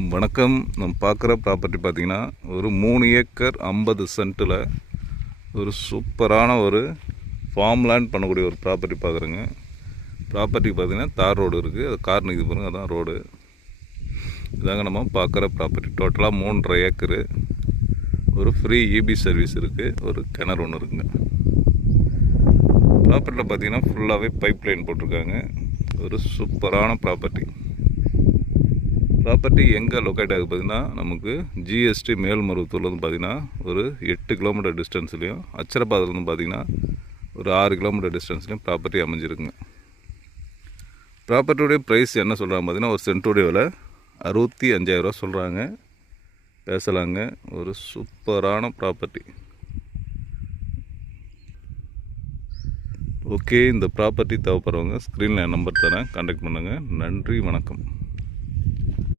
வணக்கம். நம்ம பார்க்குற ப்ராப்பர்ட்டி பார்த்திங்கன்னா ஒரு 3 ஏக்கர் 50 சென்ட்டில் ஒரு சூப்பரான ஒரு ஃபார்ம் லேண்ட் பண்ணக்கூடிய ஒரு ப்ராப்பர்ட்டி பார்க்குறேங்க. ப்ராப்பர்ட்டி பார்த்திங்கன்னா தார் ரோடு இருக்குது, அது கார் நிற்குது பாருங்க, அதான் ரோடு. இதாங்க நம்ம பார்க்குற ப்ராப்பர்ட்டி. டோட்டலாக 3.5 ஏக்கரு. ஒரு ஃப்ரீ இபி சர்வீஸ் இருக்குது, ஒரு கிணறு ஒன்று இருக்குங்க. ப்ராப்பர்ட்டியில் பார்த்திங்கன்னா ஃபுல்லாகவே பைப் லைன் போட்டிருக்காங்க. ஒரு சூப்பரான ப்ராப்பர்ட்டி. ப்ராப்பர்ட்டி எங்கே லொக்கேட் ஆகுது பார்த்திங்கன்னா, நமக்கு ஜிஎஸ்டி மேல்மருவத்தூர்லேருந்து பார்த்திங்கன்னா ஒரு 8 கிலோமீட்டர் டிஸ்டன்ஸ்லேயும், அச்சரப்பாதையிலேருந்து பார்த்திங்கன்னா ஒரு 6 கிலோமீட்டர் டிஸ்டன்ஸ்லேயும் ப்ராப்பர்ட்டி அமைஞ்சிருக்குங்க. ப்ராப்பர்ட்டியோடைய ப்ரைஸ் என்ன சொல்கிறாங்க பார்த்திங்கன்னா, ஒரு சென்ட்டுடைய விலை 65,000 சொல்கிறாங்க. பேசலாங்க. ஒரு சூப்பரான ப்ராப்பர்ட்டி. ஓகே, இந்த ப்ராப்பர்ட்டி தேவைப்படுறவங்க ஸ்க்ரீனில் என் நம்பர் தரேன், கான்டாக்ட் பண்ணுங்கள். நன்றி, வணக்கம்.